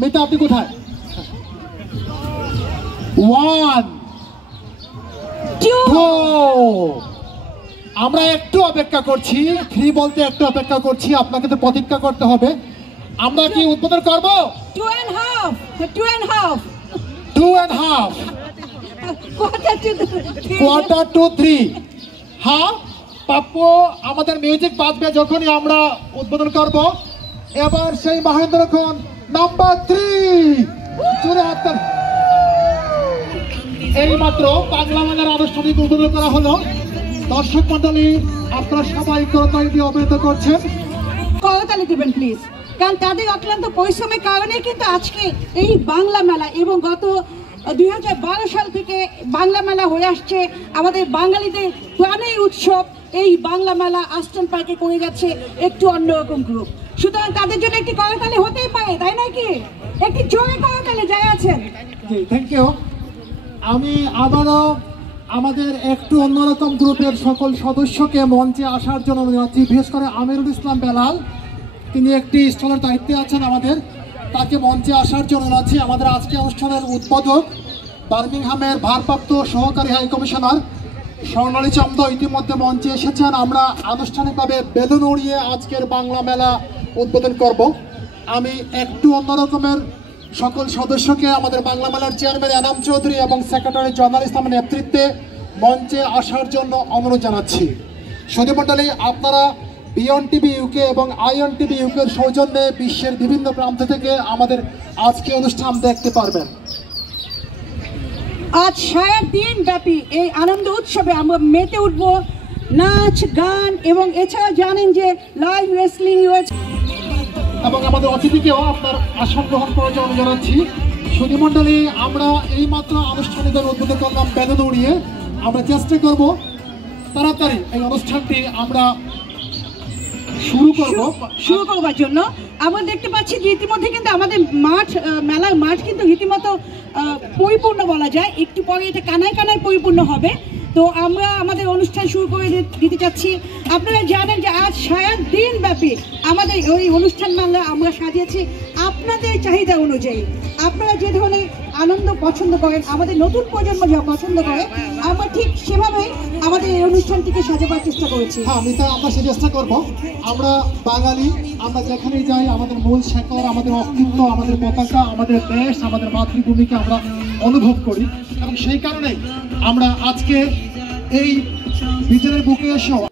মিতা আপনি কোথায়? 1 2 আমরা একটু অপেক্ষা করছি, 3 বলতে একটু অপেক্ষা করছি, আপনাকে তো প্রতীক্ষা করতে হবে। আমরা কি উদ্বোধন করব? 2 and half 2 and half quarter to 3 হ্যাঁ পাপ্পু, আমাদের মিউজিক বাজবে যখনই আমরা উদ্বোধন করব। এবার সেই মহেন্দ্র খন নাম্বার 3 জোরে হাততালি। এইমাত্র বাংলা মেলার আনুষ্ঠানিক উদ্বোধন করা হলো। দর্শক মন্ডলী, আপনারা সবাই করতালি দিয়ে অবহিত করছেন। করতালি দিবেন প্লিজ, কারণ তাদের অক্লান্ত পরিশ্রমের কারণে কিন্তু আজকে এই বাংলা মেলা এবং গত 2012 সাল থেকে বাংলা মেলা হয়ে আসছে। আমাদের বাঙালিদের প্রাণের উৎসব এই বাংলা মেলা আস্টন পার্কে করে যাচ্ছে একটু অন্যরকম গ্রুপ। সুতরাং তাদের জন্য একটি করতালি হতেই পারে, তাই নাকি? একটি জোরে করতালি যাই আছেন। Thank you. আমি আবারও আমাদের একটু অন্যরকম গ্রুপের সকল সদস্যকে মঞ্চে আসার জন্য অনুরোধ জানাচ্ছি। বিশেষ করে আমিরুল ইসলাম বেলাল, তিনি একটি স্টলের দায়িত্বে আছেন আমাদের, তাকে মঞ্চে আসার জন্য অনুরোধ জানাচ্ছি। আমাদের আজকে অনুষ্ঠানের উদ্বোধক বার্মিংহামের ভারপ্রাপ্ত সহকারী হাই কমিশনার স্বর্ণালী চন্দ ইতিমধ্যে মঞ্চে এসেছেন। আমরা আনুষ্ঠানিকভাবে বেলুন উড়িয়ে আজকের বাংলা মেলা উদ্বোধন করব। আমি একটু অন্যরকমের সকল সদস্যকে আমাদের বাংলা মেলার চেয়ারম্যান এনাম চৌধুরী এবং সেক্রেটারি জয়নাল ইসলামের নেতৃত্বে মঞ্চে আসার জন্য অনুরোধ জানাচ্ছি। সুধী মণ্ডলী, আপনারা বিয়ন্ড টিভি ইউকে এবং আইয়ন টিভি ইউকের সৌজন্যে বিশ্বের বিভিন্ন প্রান্ত থেকে আমাদের আজকে অনুষ্ঠান দেখতে পারবেন। আজ সারা দিন ব্যাপী এই আনন্দ উৎসবে আমরা মেতে উঠব, নাচ গান এবং এছাড়া জানেন যে লাইভ রেসলিং রয়েছে। এবং আমাদের অতিথিকেও আপনার আসন গ্রহণ করার জন্য জানাচ্ছি। সুধী মণ্ডলী, আমরা এইমাত্র আনুষ্ঠানিক উদ্বোধন করলাম বেলুন উড়িয়ে। আমরা চেষ্টা করব তাড়াতাড়ি এই অনুষ্ঠানটি আমরা শুরু করবার জন্য। আমরা দেখতে পাচ্ছি যে ইতিমধ্যে কিন্তু আমাদের মেলার মাঠ কিন্তু রীতিমতো পরিপূর্ণ বলা যায়। একটু পরে এটা কানায় কানায় পরিপূর্ণ হবে। তো আমরা আমাদের অনুষ্ঠান শুরু করে দিতে চাচ্ছি। আপনারা জানেন যে আজ সারা দিন ব্যাপী আমাদের ওই অনুষ্ঠান মেলা আমরা সাজিয়েছি আপনাদের চাহিদা অনুযায়ী। আপনারা যে ধরনের আনন্দ পছন্দ করেন, আমাদের নতুন প্রজন্ম যা পছন্দ করে, আমরা ঠিক সেভাবে আমাদের এই অনুষ্ঠানটিকে সাজাবার চেষ্টা করেছি। হ্যাঁ, আমরা সে চেষ্টা করবো। আমরা বাঙালি, আমরা যেখানেই যাই আমাদের মূল শেকড়, আমাদের অস্তিত্ব, আমাদের পতাকা, আমাদের দেশ, আমাদের মাতৃভূমিকে আমরা অনুভব করি এবং সেই কারণেই আমরা আজকে এই বিজয়ের বুকে এসেও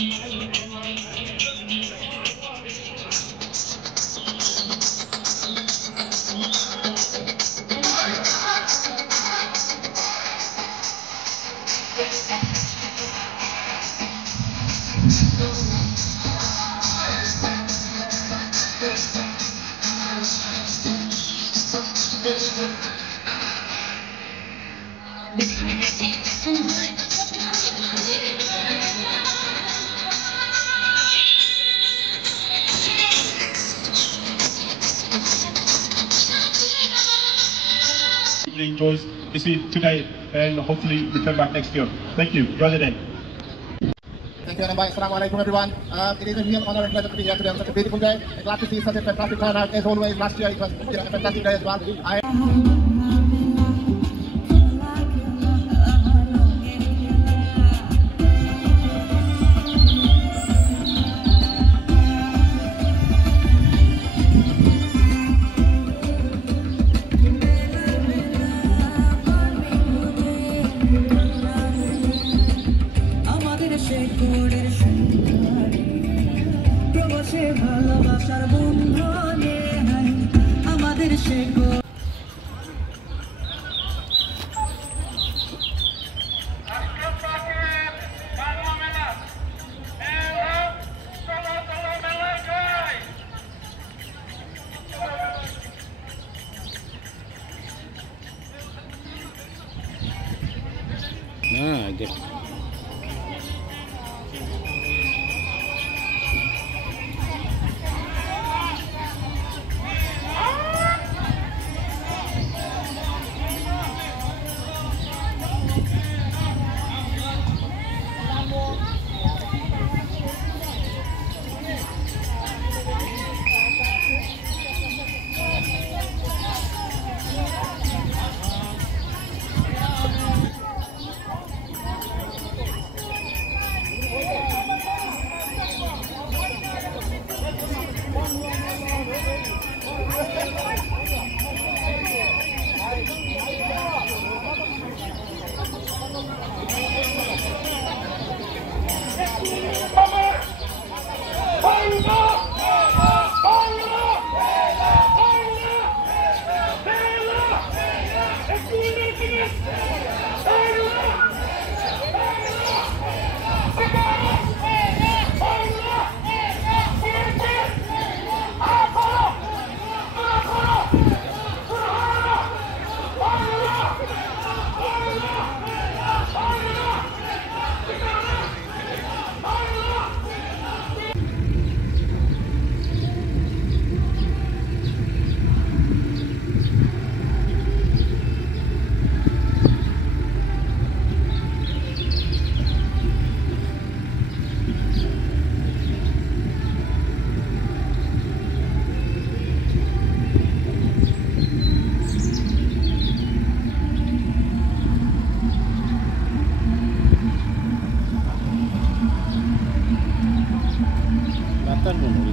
Really enjoys this today and hopefully return back next year. Thank you. Enjoy the day. Thank you, Anambai. Assalamu alaikum, everyone. It is a real honor and pleasure to be here today on such a beautiful day. I'm glad to see such a fantastic turnout as always. Last year it was a fantastic day as well. I get Nathan